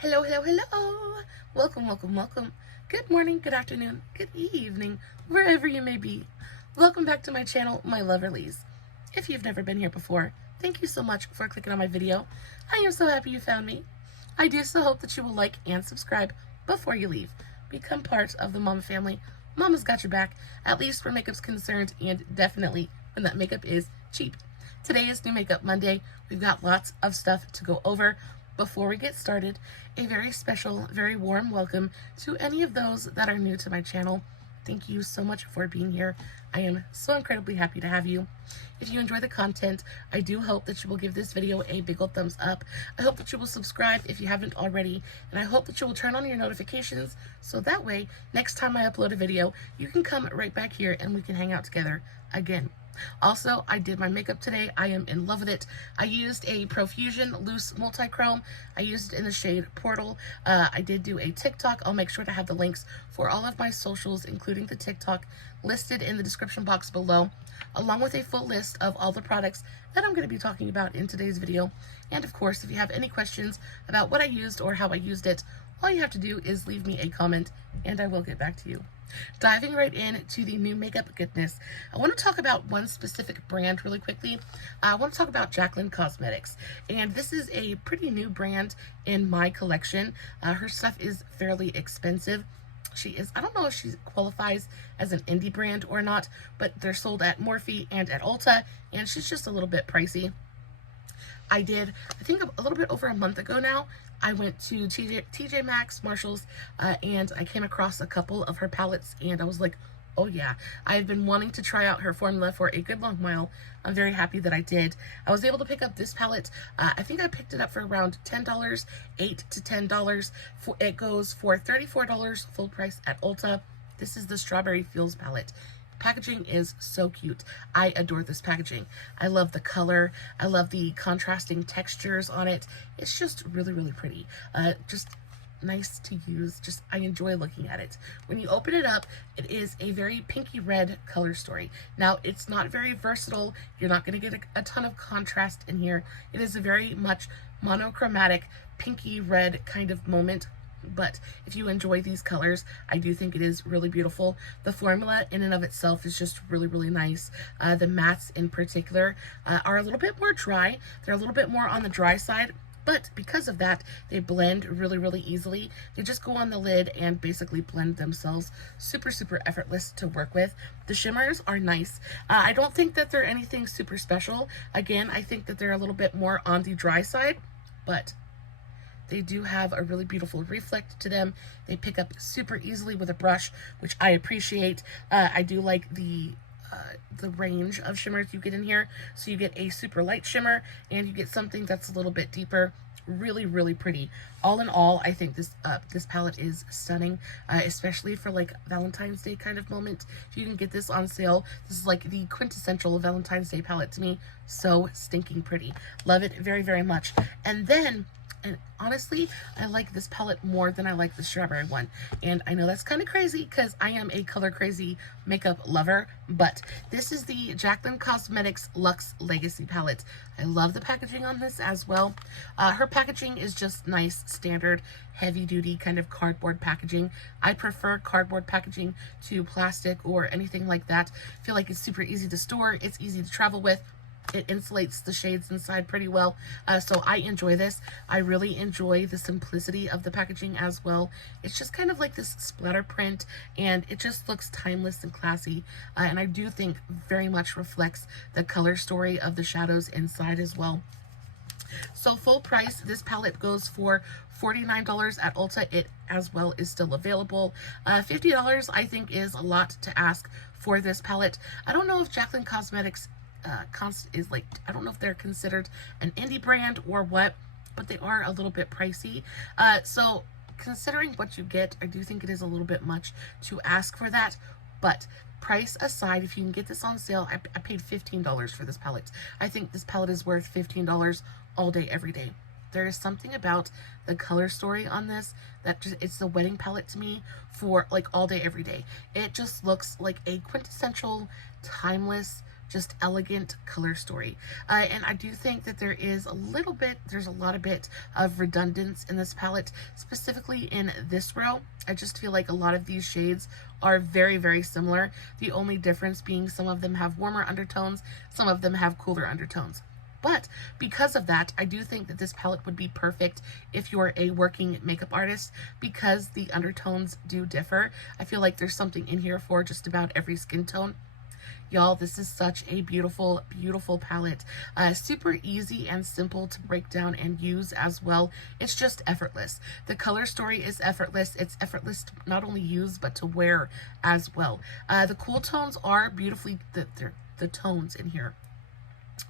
Hello, hello, hello. Welcome, welcome, welcome. Good morning, good afternoon, good evening, wherever you may be. Welcome back to my channel, my Loverlies. If you've never been here before, thank you so much for clicking on my video. I am so happy you found me. I do so hope that you will like and subscribe before you leave. Become part of the Mama family. Mama's got your back, at least where makeup's concerned, and definitely when that makeup is cheap. Today is New Makeup Monday. We've got lots of stuff to go over. Before we get started, a very special, very warm welcome to any of those that are new to my channel. Thank you so much for being here. I am so incredibly happy to have you. If you enjoy the content, I do hope that you will give this video a big old thumbs up. I hope that you will subscribe if you haven't already, and I hope that you will turn on your notifications so that way, next time I upload a video, you can come right back here and we can hang out together again. Also, I did my makeup today. I am in love with it. I used a Profusion Luxe Multi-Chrome. I used it in the shade Portal. I did do a TikTok. I'll make sure to have the links for all of my socials, including the TikTok, listed in the description box below, along with a full list of all the products that I'm going to be talking about in today's video. And of course, if you have any questions about what I used or how I used it, all you have to do is leave me a comment and I will get back to you. Diving right into the new makeup goodness, I want to talk about one specific brand really quickly. I want to talk about Jaclyn Cosmetics, and this is a pretty new brand in my collection. Her stuff is fairly expensive. She is, I don't know if she qualifies as an indie brand or not, but they're sold at Morphe and at Ulta, and she's just a little bit pricey. I think a little bit over a month ago now, I went to TJ Maxx, Marshalls, and I came across a couple of her palettes, and I was like, oh yeah, I've been wanting to try out her formula for a good long while. I'm very happy that I did. I was able to pick up this palette. I think I picked it up for around $10, $8 to $10. It goes for $34 full price at Ulta. This is the Strawberry Feels palette. Packaging is so cute. I adore this packaging. I love the color. I love the contrasting textures on it. It's just really, really pretty. Just nice to use. Just, I enjoy looking at it. When you open it up, it is a very pinky red color story. Now, it's not very versatile. You're not going to get a ton of contrast in here. It is a very much monochromatic pinky red kind of moment. But if you enjoy these colors, I do think it is really beautiful. The formula in and of itself is just really, really nice. The mattes in particular are a little bit more dry. They're a little bit more on the dry side, but because of that, they blend really, really easily. They just go on the lid and basically blend themselves. Super, super effortless to work with. The shimmers are nice. I don't think that they're anything super special. Again, I think that they're a little bit more on the dry side, but they do have a really beautiful reflect to them. They pick up super easily with a brush, which I appreciate. I do like the range of shimmers you get in here. So you get a super light shimmer and you get something that's a little bit deeper. Really, really pretty. All in all, I think this palette is stunning, especially for like Valentine's Day kind of moment. If you can get this on sale, this is like the quintessential Valentine's Day palette to me. So stinking pretty. Love it very, very much. And honestly, I like this palette more than I like the strawberry one. And I know that's kind of crazy because I am a color crazy makeup lover, but this is the Jaclyn Cosmetics Luxe Legacy palette. I love the packaging on this as well. Her packaging is just nice, standard, heavy duty kind of cardboard packaging. I prefer cardboard packaging to plastic or anything like that. I feel like it's super easy to store. It's easy to travel with. It insulates the shades inside pretty well, so I enjoy this. I really enjoy the simplicity of the packaging as well. It's just kind of like this splatter print, and it just looks timeless and classy, and I do think very much reflects the color story of the shadows inside as well. So full price, this palette goes for $49 at Ulta. It as well is still available. $50 I think is a lot to ask for this palette. I don't know if Jaclyn Cosmetics is like, I don't know if they're considered an indie brand or what, but they are a little bit pricey. So considering what you get, I do think it is a little bit much to ask for that. But price aside, if you can get this on sale, I paid $15 for this palette. I think this palette is worth $15 all day, every day. There is something about the color story on this that just, it's the wedding palette to me for like all day, every day. It just looks like a quintessential, timeless, just elegant color story. And I do think that there's a lot of bit of redundance in this palette, specifically in this row. I just feel like a lot of these shades are very, very similar. The only difference being some of them have warmer undertones, some of them have cooler undertones. But because of that, I do think that this palette would be perfect if you're a working makeup artist, because the undertones do differ. I feel like there's something in here for just about every skin tone. Y'all, this is such a beautiful, beautiful palette. Super easy and simple to break down and use as well. It's just effortless. The color story is effortless. It's effortless to not only use, but to wear as well. The cool tones are beautifully, the tones in here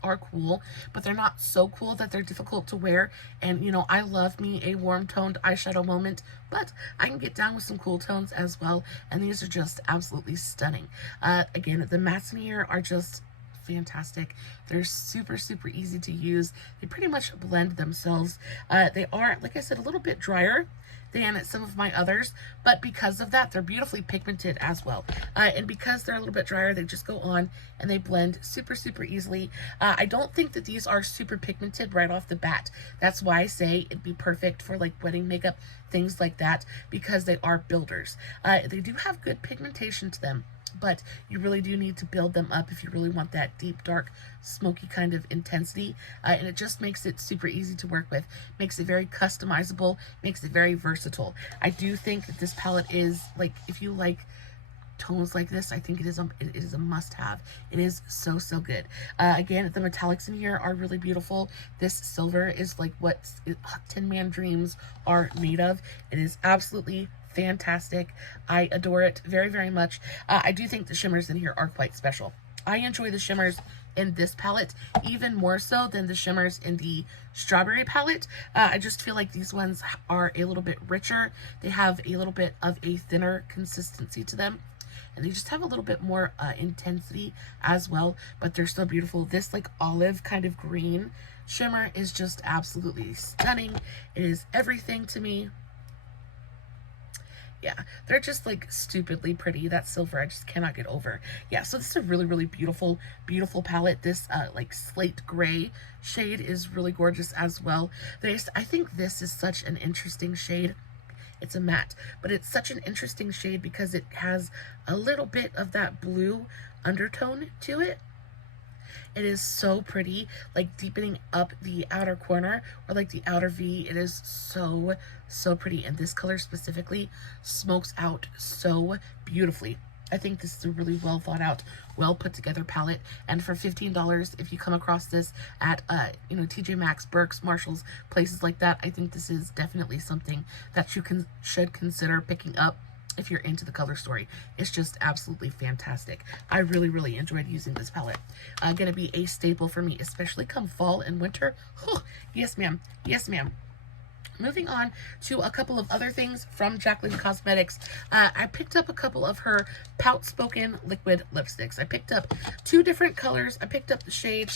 are cool, but they're not so cool that they're difficult to wear. And you know, I love me a warm toned eyeshadow moment, but I can get down with some cool tones as well, and these are just absolutely stunning. Again, the mattes in here are just fantastic. They're super, super easy to use. They pretty much blend themselves. They are, like I said, a little bit drier than some of my others, but because of that, they're beautifully pigmented as well. And because they're a little bit drier, they just go on and they blend super, super easily. I don't think that these are super pigmented right off the bat. That's why I say it'd be perfect for like wedding makeup, things like that, because they are builders. They do have good pigmentation to them, but you really do need to build them up if you really want that deep, dark, smoky kind of intensity. And it just makes it super easy to work with, makes it very customizable, makes it very versatile. I do think that this palette is, like, if you like tones like this, I think it is a must-have. It is so, so good. Again, the metallics in here are really beautiful. This silver is like what Tin Man Dreams are made of. It is absolutely fantastic. I adore it very, very much. I do think the shimmers in here are quite special. I enjoy the shimmers in this palette even more so than the shimmers in the strawberry palette. I just feel like these ones are a little bit richer. They have a little bit of a thinner consistency to them, and they just have a little bit more intensity as well, but they're still beautiful. This like olive kind of green shimmer is just absolutely stunning. It is everything to me. Yeah, they're just like stupidly pretty. That silver I just cannot get over. Yeah, so this is a really, really beautiful, beautiful palette. This like slate gray shade is really gorgeous as well. I think this is such an interesting shade. It's a matte, but it's such an interesting shade because it has a little bit of that blue undertone to it. It is so pretty, like deepening up the outer corner or like the outer V. It is so, so pretty. And this color specifically smokes out so beautifully. I think this is a really well thought out, well put together palette. And for $15, if you come across this at, TJ Maxx, Burke's, Marshalls, places like that, I think this is definitely something that you should consider picking up if you're into the color story. It's just absolutely fantastic. I really, really enjoyed using this palette. Gonna be a staple for me, especially come fall and winter. Oh, yes, ma'am. Yes, ma'am. Moving on to a couple of other things from Jaclyn Cosmetics. I picked up a couple of her Poutspoken liquid lipsticks. I picked up 2 different colors. I picked up the shade,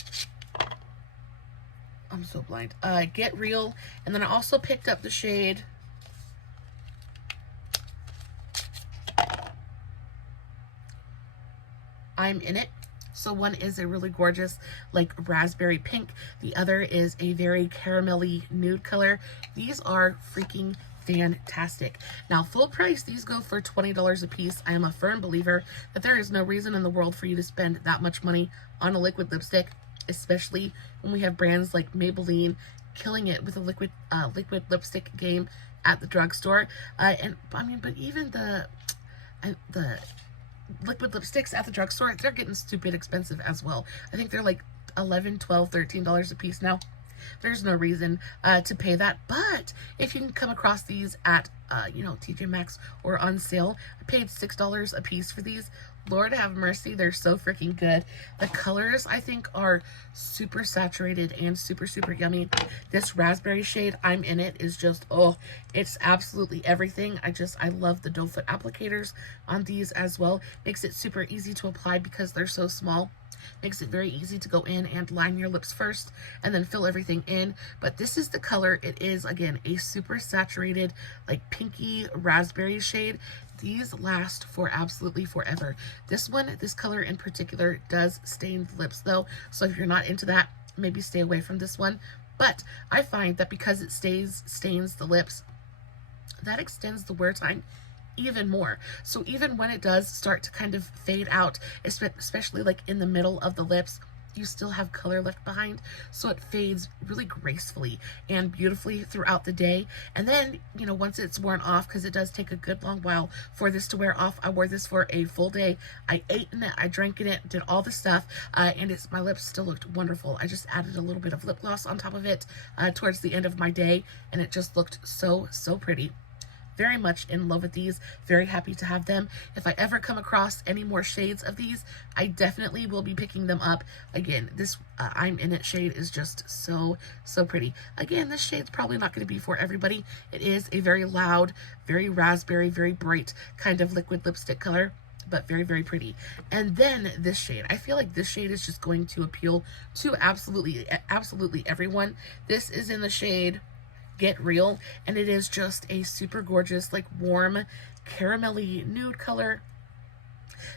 I'm so blind, Get Real, and then I also picked up the shade I'm In It. So one is a really gorgeous like raspberry pink. The other is a very caramelly nude color. These are freaking fantastic. Now, full price, these go for $20 a piece. I am a firm believer that there is no reason in the world for you to spend that much money on a liquid lipstick, especially when we have brands like Maybelline killing it with a liquid lipstick game at the drugstore. And I mean, but even the liquid lipsticks at the drugstore, they're getting stupid expensive as well. I think they're like $11, $12, $13 a piece now. There's no reason to pay that. But if you can come across these at TJ Maxx or on sale, I paid $6 a piece for these. Lord have mercy, they're so freaking good. The colors, I think, are super saturated and super, super yummy. This raspberry shade, I'm In It, is just, oh, it's absolutely everything. I love the doe foot applicators on these as well. Makes it super easy to apply because they're so small. Makes it very easy to go in and line your lips first and then fill everything in. But this is the color. It is, again, a super saturated, like pinky raspberry shade. These last for absolutely forever. This one, this color in particular, does stain the lips though. So if you're not into that, maybe stay away from this one. But I find that because it stains the lips, that extends the wear time even more. So even when it does start to kind of fade out, especially like in the middle of the lips, you still have color left behind, so it fades really gracefully and beautifully throughout the day. And then, you know, once it's worn off, because it does take a good long while for this to wear off. I wore this for a full day. I ate in it, I drank in it, did all the stuff, and my lips still looked wonderful. I just added a little bit of lip gloss on top of it towards the end of my day, and it just looked so pretty. Very much in love with these. Very happy to have them. If I ever come across any more shades of these, I definitely will be picking them up. Again, this I'm in It shade is just so pretty. Again, this shade's probably not going to be for everybody. It is a very loud, very raspberry, very bright kind of liquid lipstick color, but very pretty. And then this shade, I feel like this shade is just going to appeal to absolutely everyone. This is in the shade Get Real, and it is just a super gorgeous, like warm caramelly nude color.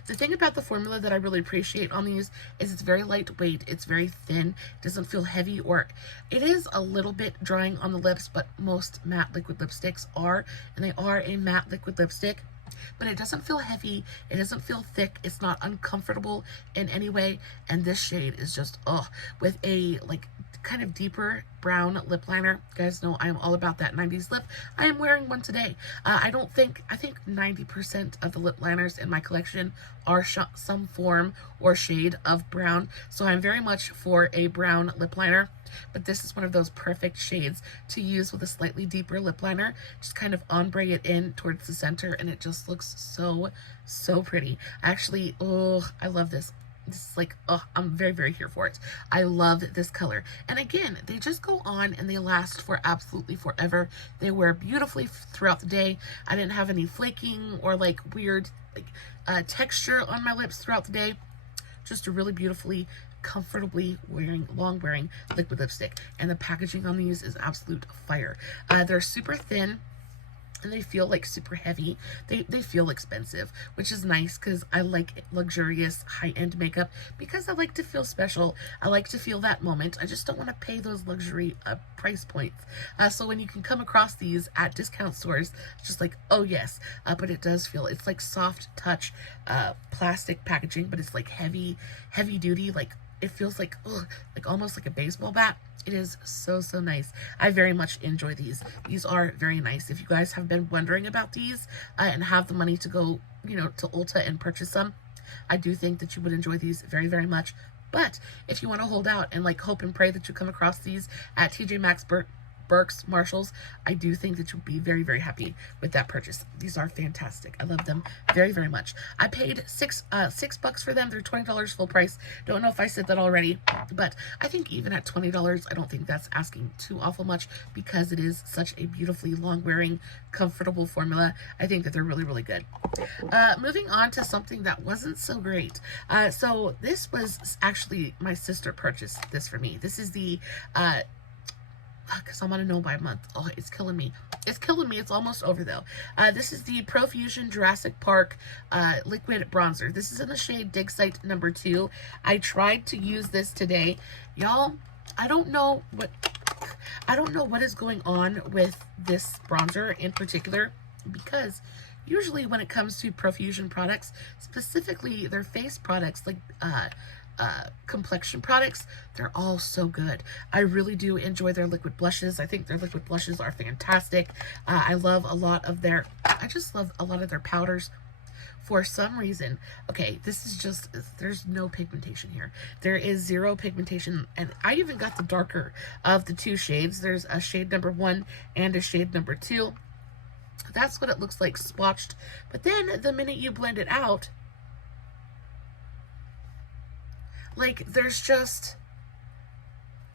The thing about the formula that I really appreciate on these is it's very lightweight, it's very thin, it doesn't feel heavy, or it is a little bit drying on the lips, but most matte liquid lipsticks are, and they are a matte liquid lipstick. But it doesn't feel heavy, it doesn't feel thick, it's not uncomfortable in any way. And this shade is just, with a like kind of deeper brown lip liner. You guys know I am all about that 90s lip. I am wearing one today. I think 90% of the lip liners in my collection are some form or shade of brown. So I'm very much for a brown lip liner. But this is one of those perfect shades to use with a slightly deeper lip liner. Just kind of ombre it in towards the center, and it just looks so pretty. Actually, I love this. This is like, I'm very here for it. I love this color. And again, they just go on and they last for absolutely forever. They wear beautifully throughout the day. I didn't have any flaking or like weird texture on my lips throughout the day. Just a really beautifully, comfortably long wearing liquid lipstick. And the packaging on these is absolute fire. They're super thin, and they feel like super heavy. They feel expensive, which is nice because I like luxurious high-end makeup because I like to feel special. I like to feel that moment. I just don't want to pay those luxury price points. So when you can come across these at discount stores, it's just like, oh yes. But it does feel, it's like soft touch plastic packaging, but it's like heavy duty. Like it feels like almost like a baseball bat. It is so nice. I very much enjoy these. These are very nice. If you guys have been wondering about these and have the money to go, to Ulta and purchase some, I do think that you would enjoy these very much. But if you want to hold out and like hope and pray that you come across these at TJ Maxx, Burke's, Marshalls, I do think that you'll be very happy with that purchase. These are fantastic. I love them very much. I paid $6 for them. They're $20 full price. Don't know if I said that already, but I think even at $20, I don't think that's asking too awful much because it is such a beautifully long wearing, comfortable formula. I think that they're really good. Moving on to something that wasn't so great. So this was actually my sister purchased this for me. This is the because I'm on a no buy month. Oh, it's killing me. It's killing me. It's almost over though. This is the Profusion Jurassic Park liquid bronzer. This is in the shade Dig Site number 2. I tried to use this today. Y'all, I don't know what is going on with this bronzer in particular, because usually when it comes to Profusion products, specifically their face products, like complexion products, they're all so good. I really do enjoy their liquid blushes. I think their liquid blushes are fantastic. I just love a lot of their powders. For some reason, okay, this is just, there's no pigmentation here. There is zero pigmentation, and I even got the darker of the two shades. There's a shade number 1 and a shade number 2. That's what it looks like swatched. But then the minute you blend it out, like, there's just,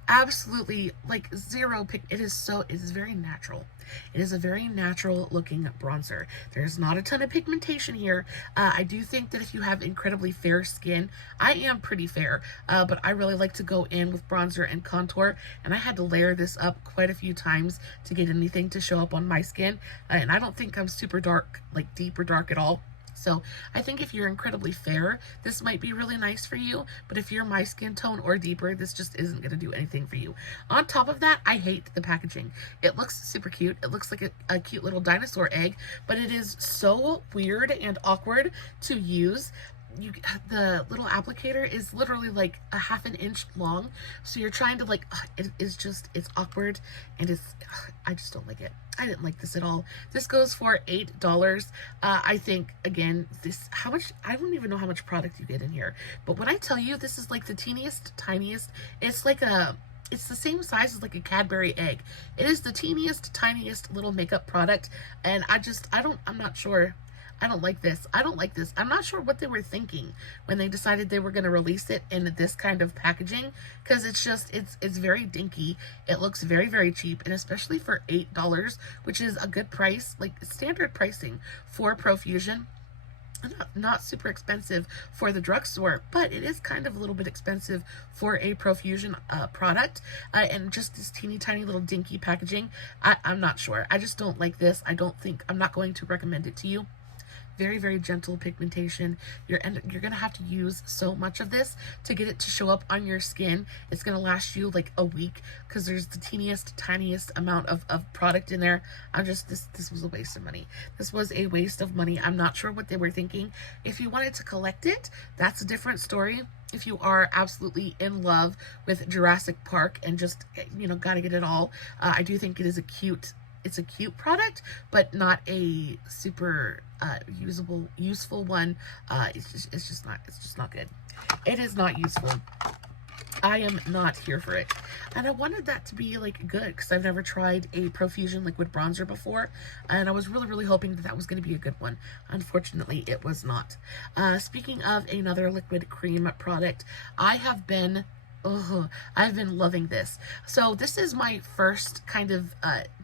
absolutely like zero pick. It is very natural. It is a very natural looking bronzer. There's not a ton of pigmentation here. I do think that if you have incredibly fair skin, I am pretty fair, but I really like to go in with bronzer and contour, and I had to layer this up quite a few times to get anything to show up on my skin, and I don't think I'm super dark, like deep or dark at all. So I think if you're incredibly fair, this might be really nice for you. But if you're my skin tone or deeper, this just isn't going to do anything for you. On top of that, I hate the packaging. It looks super cute. It looks like a cute little dinosaur egg, but it is so weird and awkward to use. The little applicator is literally like a half an inch long, so you're trying to like it's awkward, and I just don't like it. I didn't like this at all. This goes for $8. I think, again, how much, I don't even know how much product you get in here, but when I tell you this is like the teeniest, tiniest, it's the same size as like a Cadbury egg. It is the teeniest, tiniest little makeup product, and I'm not sure. I don't like this. I don't like this. I'm not sure what they were thinking when they decided they were going to release it in this kind of packaging, because it's very dinky. It looks very, very cheap, and especially for $8, which is a good price, like standard pricing for Profusion. Not super expensive for the drugstore, but it is kind of a little bit expensive for a Profusion product, and just this teeny tiny little dinky packaging. I'm not sure. I just don't like this. I'm not going to recommend it to you. Very, very gentle pigmentation. You're gonna have to use so much of this to get it to show up on your skin. It's gonna last you like a week, because there's the teeniest, tiniest amount of product in there. This was a waste of money. This was a waste of money. I'm not sure what they were thinking. If you wanted to collect it, that's a different story. If you are absolutely in love with Jurassic Park and just, gotta get it all, I do think it is it's a cute product, but not a super useful one. It's just not good. It is not useful. I am not here for it. And I wanted that to be like good, because I've never tried a Profusion liquid bronzer before, and I was really, really hoping that was going to be a good one. Unfortunately, it was not. Speaking of another liquid cream product, I've been loving this. So this is my first kind of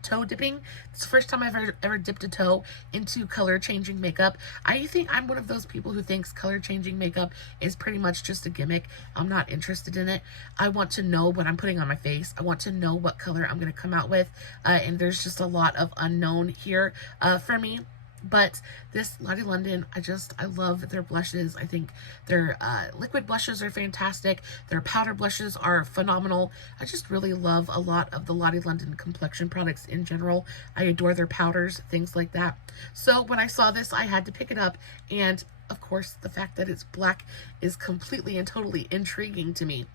toe dipping. It's the first time I've ever dipped a toe into color changing makeup. I think I'm one of those people who thinks color changing makeup is pretty much just a gimmick. I'm not interested in it. I want to know what I'm putting on my face. I want to know what color I'm going to come out with, and there's just a lot of unknown here for me. But this Lottie London, I love their blushes. I think their liquid blushes are fantastic. Their powder blushes are phenomenal. I just really love a lot of the Lottie London complexion products in general. I adore their powders, things like that. So when I saw this, I had to pick it up, and of course, the fact that it's black is completely and totally intriguing to me.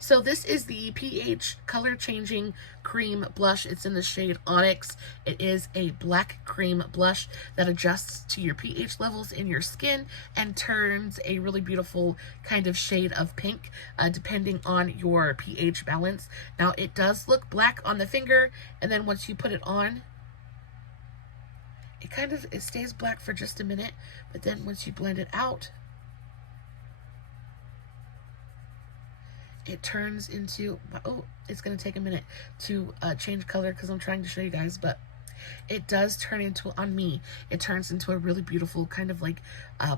So this is the pH Color Changing Cream Blush. It's in the shade Onyx. It is a black cream blush that adjusts to your pH levels in your skin and turns a really beautiful kind of shade of pink, depending on your pH balance. Now, it does look black on the finger, and then once you put it on, it stays black for just a minute, but then once you blend it out, it turns into, it's going to take a minute to change color, because I'm trying to show you guys, but it does turn into, on me, it turns into a really beautiful kind of like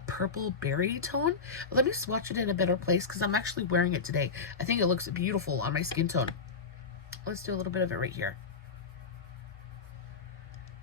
purple berry tone. Let me swatch it in a better place, because I'm actually wearing it today. I think it looks beautiful on my skin tone. Let's do a little bit of it right here.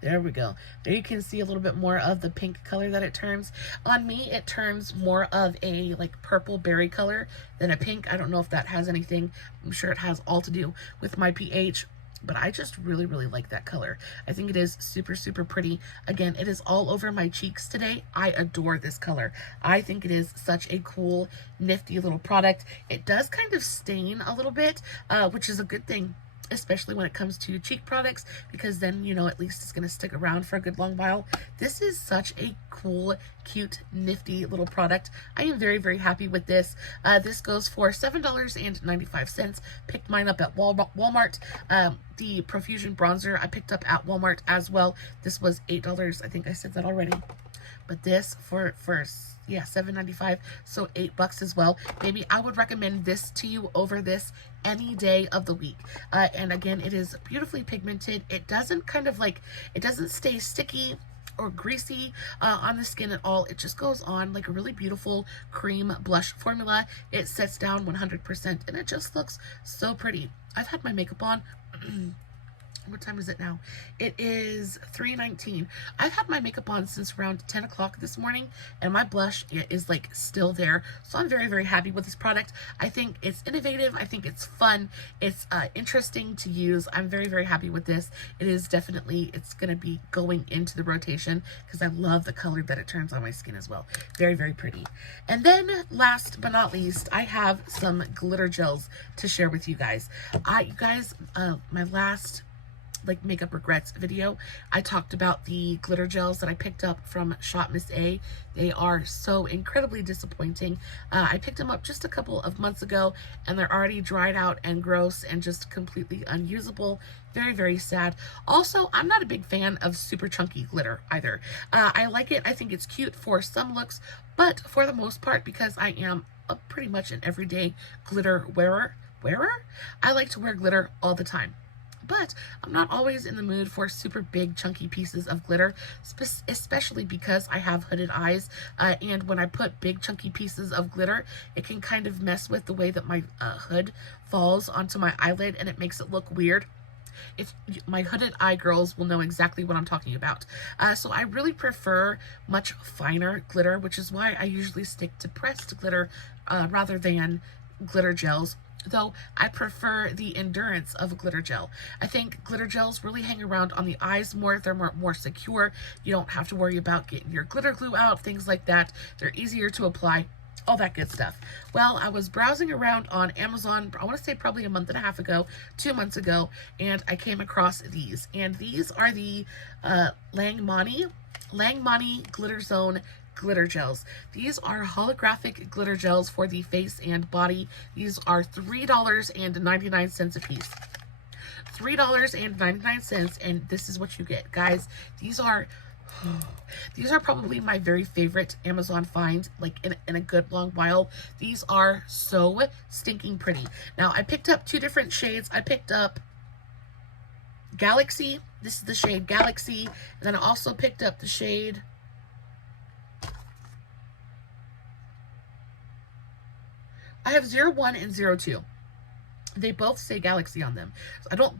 There we go. There you can see a little bit more of the pink color that it turns. On me, it turns more of a like purple berry color than a pink. I don't know if that has anything. I'm sure it has all to do with my pH, but I just really, really like that color. I think it is super, super pretty. Again, it is all over my cheeks today. I adore this color. I think it is such a cool, nifty little product. It does kind of stain a little bit, which is a good thing, especially when it comes to cheek products, because then, at least it's going to stick around for a good long while. This is such a cool, cute, nifty little product. I am very, very happy with this. This goes for $7.95. Picked mine up at Walmart. The Profusion bronzer I picked up at Walmart as well. This was $8. I think I said that already. But this for Yeah, $7.95, so $8 as well. Maybe I would recommend this to you over this any day of the week. And again, it is beautifully pigmented. It doesn't it doesn't stay sticky or greasy on the skin at all. It just goes on like a really beautiful cream blush formula. It sets down 100% and it just looks so pretty. I've had my makeup on. What time is it now? It is 3:19. I've had my makeup on since around 10 o'clock this morning, and my blush is like still there. So I'm very, very happy with this product. I think it's innovative. I think it's fun. It's interesting to use. I'm very, very happy with this. It is definitely, it's going to be going into the rotation because I love the color that it turns on my skin as well. Very, very pretty. And then last but not least, I have some glitter gels to share with you guys. My last makeup regrets video, I talked about the glitter gels that I picked up from Shop Miss A. They are so incredibly disappointing. I picked them up just a couple of months ago and they're already dried out and gross and just completely unusable. Very, very sad. Also, I'm not a big fan of super chunky glitter either. I like it. I think it's cute for some looks, but for the most part, because I am pretty much an everyday glitter wearer, I like to wear glitter all the time. But I'm not always in the mood for super big chunky pieces of glitter, especially because I have hooded eyes, and when I put big chunky pieces of glitter, it can kind of mess with the way that my hood falls onto my eyelid and it makes it look weird. If my hooded eye girls will know exactly what I'm talking about. So I really prefer much finer glitter, which is why I usually stick to pressed glitter rather than glitter gels. Though I prefer the endurance of a glitter gel. I think glitter gels really hang around on the eyes more. They're more secure. You don't have to worry about getting your glitter glue out, things like that. They're easier to apply, all that good stuff. Well, I was browsing around on Amazon, I want to say probably a month and a half ago, 2 months ago, and I came across these. And these are the Langmanni Glitter Zone glitter gels. These are holographic glitter gels for the face and body. These are $3.99 a piece. $3.99, and this is what you get, guys. These are probably my very favorite Amazon find, like in a good long while. These are so stinking pretty. Now, I picked up 2 different shades. I picked up Galaxy. This is the shade Galaxy, and then I also picked up the shade I have 01 and 02. They both say Galaxy on them. So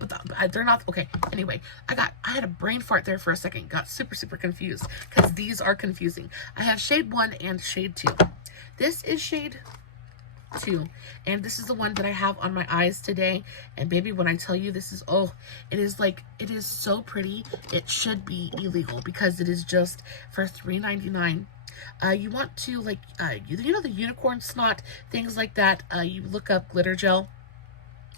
they're not, okay. Anyway, I had a brain fart there for a second. Got super, super confused because these are confusing. I have shade 1 and shade 2. This is shade 2, and this is the one that I have on my eyes today. And baby, when I tell you this is, it is so pretty. It should be illegal because it is just for $3.99. You want to you know the unicorn snot, things like that. You look up glitter gel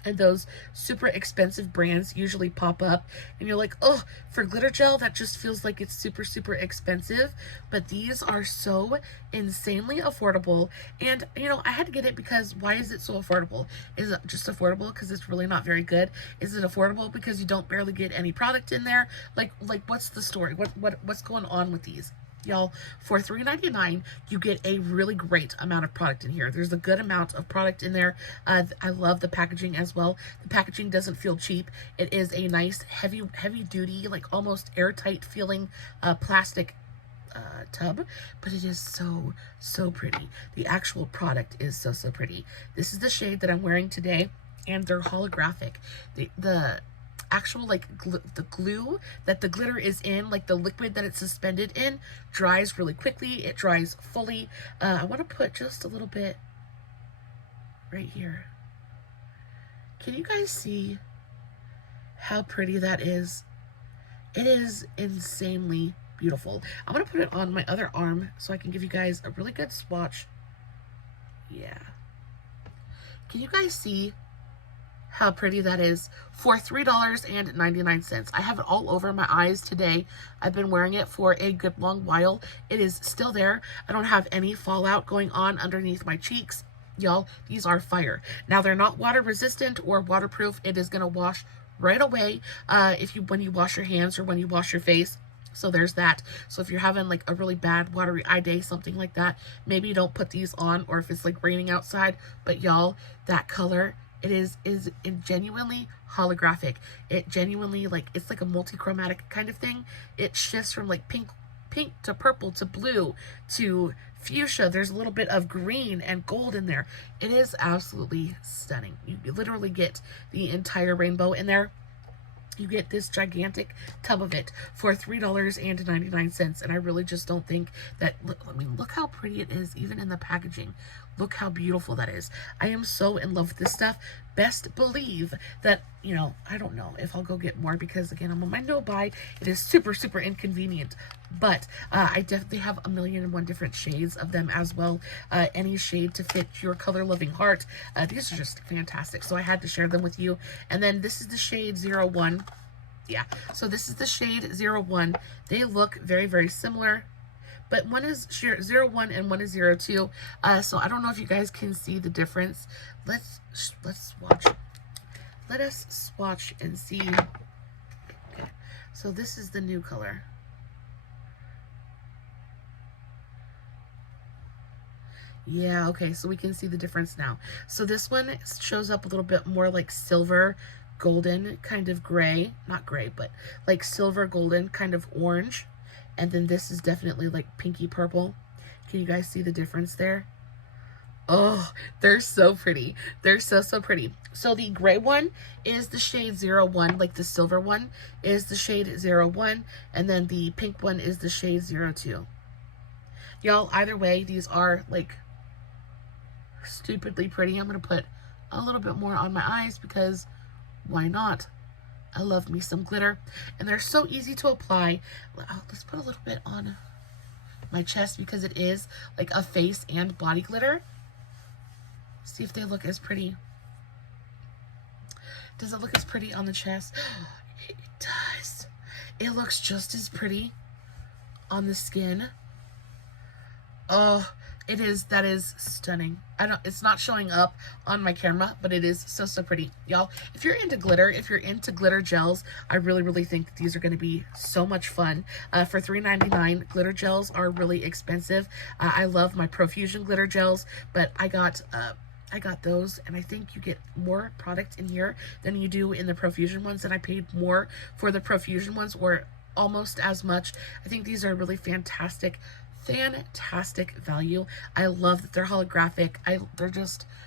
and those super expensive brands usually pop up and you're like, oh, for glitter gel that just feels like it's super, super expensive. But these are so insanely affordable, and you know, I had to get it because why is it so affordable? Is it just affordable because it's really not very good? Is it affordable because you don't barely get any product in there? Like what's the story? What's going on with these? Y'all, for $3.99, you get a really great amount of product in here. There's a good amount of product in there. I love the packaging as well. The packaging doesn't feel cheap. It is a nice, heavy duty, like almost airtight feeling plastic tub, but it is so, so pretty. The actual product is so, so pretty. This is the shade that I'm wearing today, and they're holographic. The actual the glue that the glitter is in, like the liquid that it's suspended in, dries really quickly. It dries fully. I want to put just a little bit right here. Can you guys see how pretty that is? It is insanely beautiful. I'm gonna put it on my other arm so I can give you guys a really good swatch. Yeah, can you guys see how pretty that is for $3.99. I have it all over my eyes today. I've been wearing it for a good long while. It is still there. I don't have any fallout going on underneath my cheeks. Y'all, these are fire. Now, they're not water resistant or waterproof. It is going to wash right away when you wash your hands or when you wash your face. So there's that. So if you're having like a really bad watery eye day, something like that, maybe don't put these on, or if it's like raining outside. But y'all, that color, it is genuinely holographic. It genuinely, like, it's like a multi-chromatic kind of thing. It shifts from like pink to purple to blue to fuchsia. There's a little bit of green and gold in there. It is absolutely stunning. You literally get the entire rainbow in there. You get this gigantic tub of it for $3.99, and I really just don't think that, I mean, look how pretty it is, even in the packaging. Look how beautiful that is. I am so in love with this stuff. Best believe that, you know, I don't know if I'll go get more because, again, I'm on my no buy. It is super, super inconvenient. But I definitely have 1,000,001 different shades of them as well. Any shade to fit your color-loving heart. These are just fantastic. So I had to share them with you. And then this is the shade 01. Yeah, so this is the shade 01. They look very, very similar. But one is 01 and one is 02. So I don't know if you guys can see the difference. Let's swatch. Let us swatch and see. Okay, so this is the new color. Yeah, okay, so we can see the difference now. So this one shows up a little bit more like silver, golden, kind of gray. Not gray, but like silver, golden, kind of orange. And then this is definitely like pinky purple. Can you guys see the difference there? Oh, they're so pretty. They're so, so pretty. So the gray one is the shade 01, like the silver one is the shade 01, and then the pink one is the shade 02. Y'all, either way, these are like stupidly pretty. I'm going to put a little bit more on my eyes because why not? I love me some glitter, and they're so easy to apply. Let's put a little bit on my chest because it is like a face and body glitter. See if they look as pretty. Does it look as pretty on the chest? It does. It looks just as pretty on the skin. Oh, it is. That is stunning. It's not showing up on my camera, but it is so, so pretty. Y'all, if you're into glitter, if you're into glitter gels, I really, really think that these are going to be so much fun. For $3.99, glitter gels are really expensive. I love my Profusion glitter gels, but I got those, and I think you get more product in here than you do in the Profusion ones, and I paid more for the Profusion ones, or almost as much. I think these are really fantastic value. I love that they're holographic.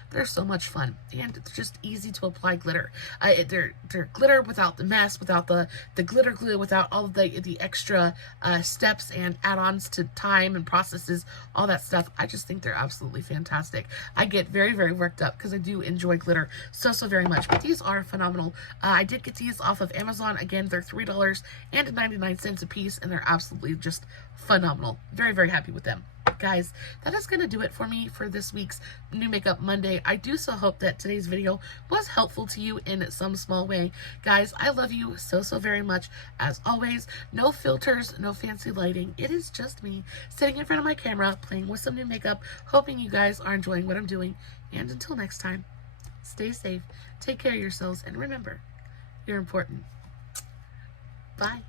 They're so much fun, and it's just easy to apply glitter. They're glitter without the mess, without the glitter glue, without all of the extra steps and add-ons to time and processes, all that stuff. I just think they're absolutely fantastic. I get very, very worked up because I do enjoy glitter so, so very much, but these are phenomenal. I did get these off of Amazon. Again, they're $3.99 a piece, and they're absolutely just phenomenal. Very, very happy with them. Guys, that is going to do it for me for this week's New Makeup Monday. I do so hope that today's video was helpful to you in some small way. Guys, I love you so, so very much. As always, no filters, no fancy lighting. It is just me sitting in front of my camera, playing with some new makeup, hoping you guys are enjoying what I'm doing. And until next time, stay safe, take care of yourselves, and remember, you're important. Bye.